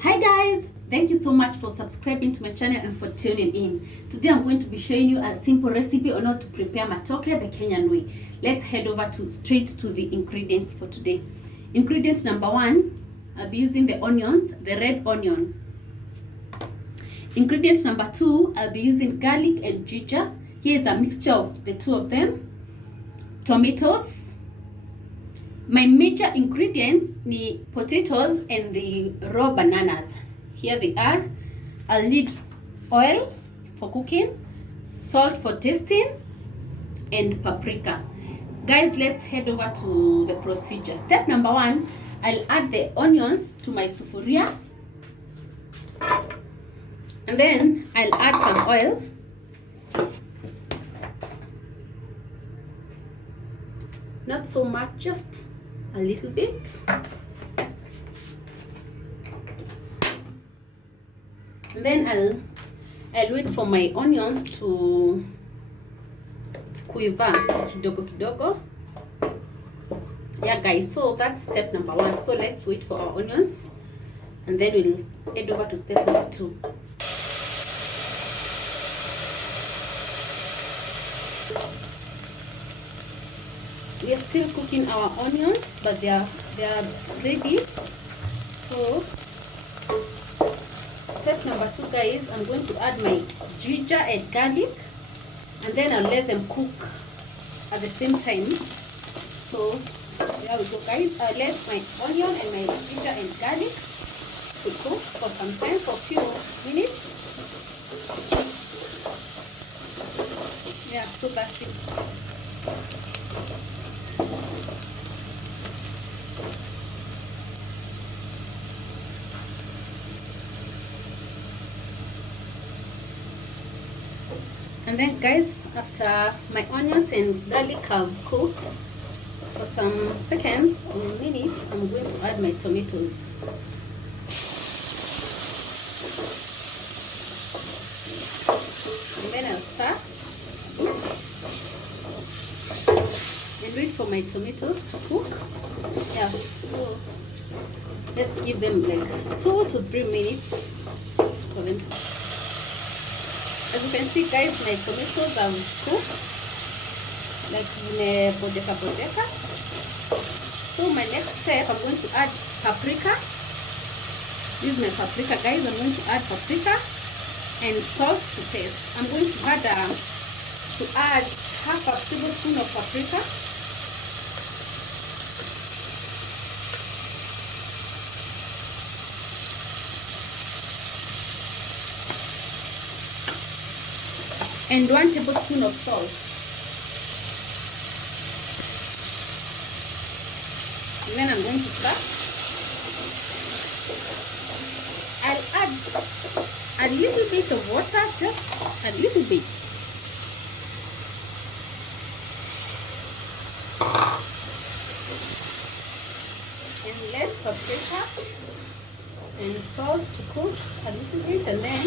Hi guys, thank you so much for subscribing to my channel and for tuning in. Today I'm going to be showing you a simple recipe on how to prepare matoke the Kenyan way. Let's head over straight to the ingredients for today. Ingredients number 1, I'll be using the onions, the red onion. Ingredient number 2, I'll be using garlic and ginger. Here is a mixture of the two of them. Tomatoes. My major ingredients ni potatoes and the raw bananas. Here they are. I'll need oil for cooking, salt for tasting, and paprika. Guys, let's head over to the procedure. Step number 1, I'll add the onions to my sufuria. And then I'll add some oil. Not so much, just a little bit. And then I'll wait for my onions to quiver kidogo kidogo. Yeah guys, so that's step number 1. So let's wait for our onions and then we'll head over to step number 2. We are still cooking our onions, but they are ready. So step number 2, guys, I'm going to add my ginger and garlic, and then I'll let them cook at the same time. So there we go, guys. I'll let my onion and my ginger and garlic to cook for some time, for a few minutes. Yeah, so that's it. And then guys, after my onions and garlic have cooked for some seconds or minutes, I'm going to add my tomatoes. And then I'll stir and wait for my tomatoes to cook. Yeah, so let's give them like 2 to 3 minutes for them to. As you can see, guys, my tomatoes are cooked, like in a bodeka. So my next step, I'm going to add paprika. This is my paprika, guys. I'm going to add paprika and salt to taste. I'm going to add half a tablespoon of paprika. And 1 tablespoon of salt. And then I'm going to start. I'll add a little bit of water, just a little bit. And let paprika and salt to cook a little bit, and then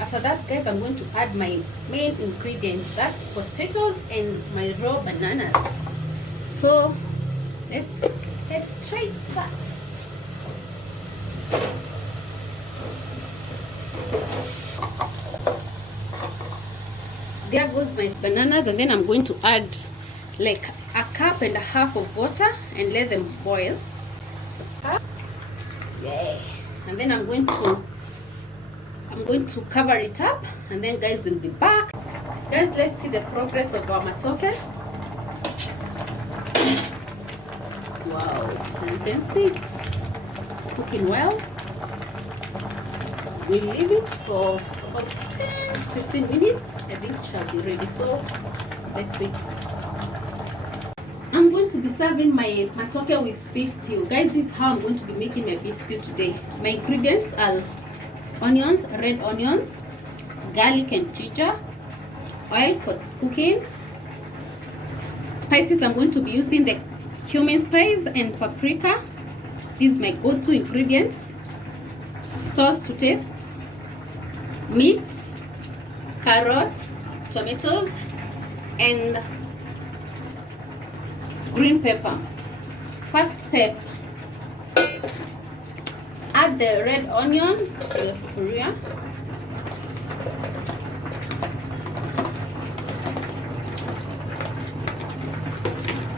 after that, guys, I'm going to add my main ingredients. That's potatoes and my raw bananas. So let's head straight to that. There goes my bananas, and then I'm going to add like 1.5 cups of water and let them boil. Yeah. And then I'm going to cover it up, and then guys, we'll be back. Guys, let's see the progress of our matoke. Wow, you can see it's cooking well. We'll leave it for about 10-15 minutes. I think it shall be ready, so let's wait. I'm going to be serving my matoke with beef stew. Guys, this is how I'm going to be making my beef stew today. My ingredients are onions, red onions, garlic and ginger, oil for cooking. Spices, I'm going to be using the cumin spice and paprika. These are my go-to ingredients. Salt to taste. Meat, carrots, tomatoes, and green pepper. First step, Add the red onion to your sufuria.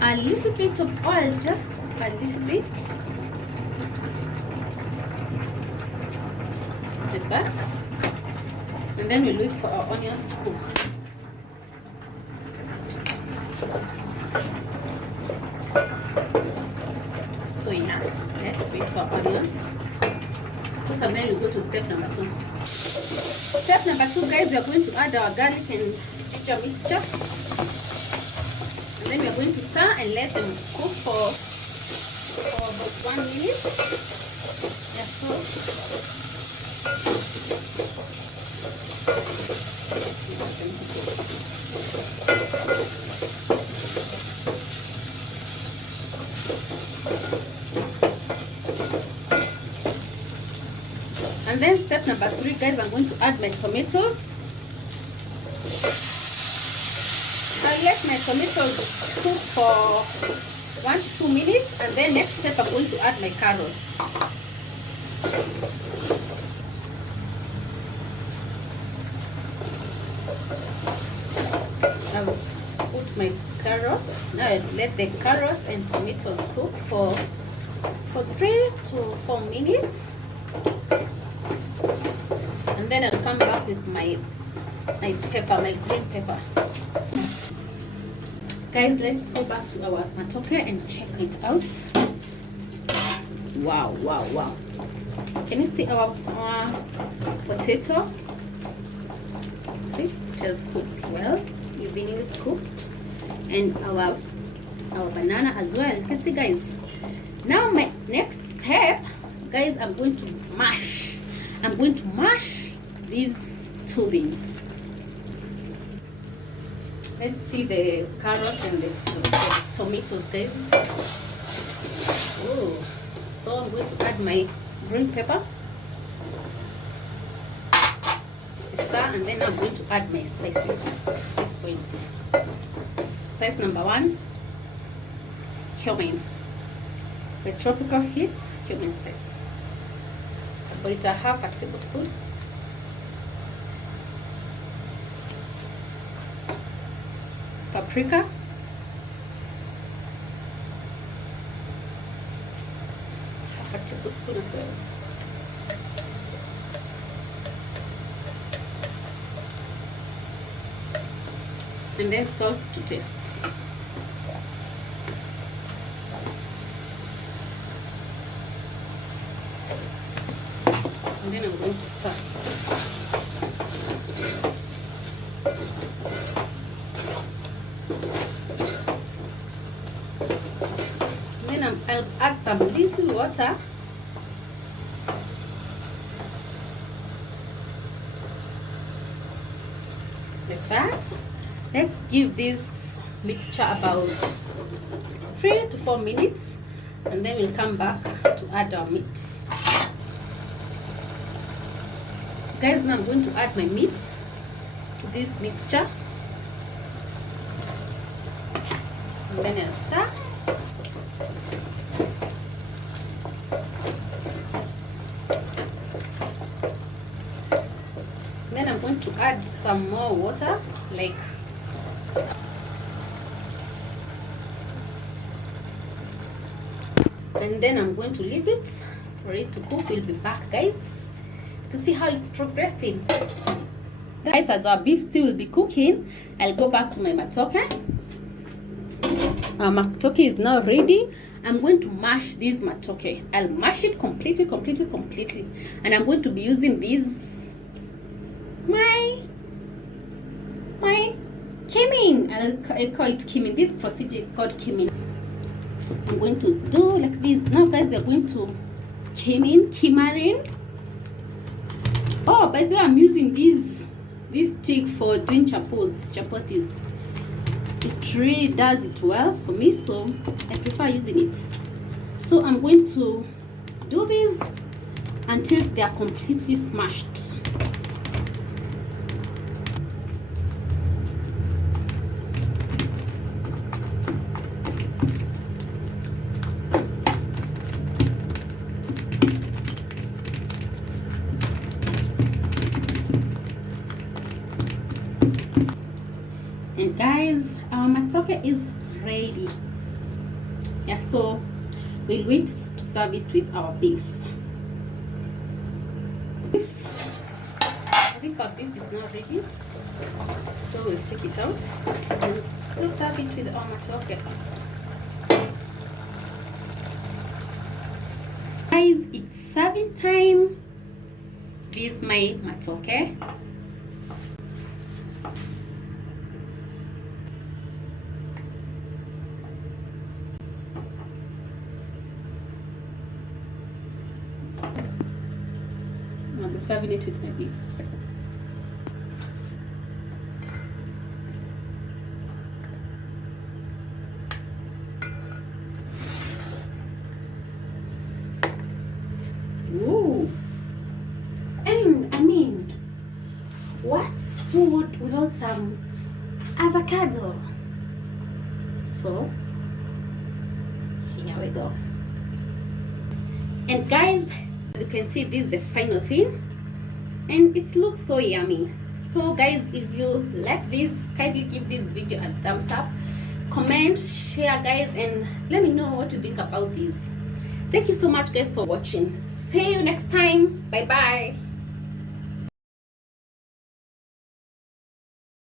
A little bit of oil, just a little bit, like that, and then we look for our onions to cook. So yeah, let's wait for our onions to cook, and then we go to step number 2. Step number 2, guys, we are going to add our garlic and ginger mixture. And then we are going to stir and let them cook for about 1 minute. Yes, so. And then step number 3, guys, I'm going to add my tomatoes. I'll let my tomatoes cook for 1 to 2 minutes, and then next step I'm going to add my carrots. I'll put my carrots. Now I'll let the carrots and tomatoes cook for 3 to 4 minutes, and then I'll come back with my pepper, my green pepper. Guys, let's go back to our matoke and check it out. Wow, wow, wow. Can you see our potato? See, it has cooked well, evenly cooked. And our banana as well. You can see, guys. Now my next step, guys, I'm going to mash these 2 things. Let's see the carrots and the tomatoes, guys. Oh, so I'm going to add my green pepper, star, and then I'm going to add my spices at this point. Spice number 1, cumin. The tropical heat cumin spice. About it, 1/2 tablespoon. Paprika, half a tablespoon as well. And then salt to taste. And then I'm going to start. I'll add some little water. Like that. Let's give this mixture about 3 to 4 minutes, and then we'll come back to add our meat. Guys, now I'm going to add my meat to this mixture, and then I'll stir. Then I'm going to add some more water, like and then I'm going to leave it for it to cook. We'll be back, guys, to see how it's progressing. Guys, as our beef stew will be cooking, I'll go back to my matoke. Our matoke is now ready. I'm going to mash this matoke. I'll mash it completely, and I'm going to be using these my cumin. I call it cumin. This procedure is called cumin. I'm going to do like this. Now, guys, we're going to cumin. Oh, by the way, I'm using this stick for doing chapatis. It really does it well for me, so I prefer using it. So I'm going to do this until they are completely smashed. matoke is ready. Yeah, so we'll wait to serve it with our beef. I think our beef is now ready, so we'll take it out and we'll serve it with our matoke. Guys, it's serving time. This is my matoke. I'm serving it with my beef. Ooh. And I mean, what's food without some avocado? So here we go. And guys, as you can see, this is the final thing, and it looks so yummy. So guys, if you like this, kindly give this video a thumbs up, comment, share guys, and let me know what you think about this. Thank you so much guys for watching. See you next time. Bye bye.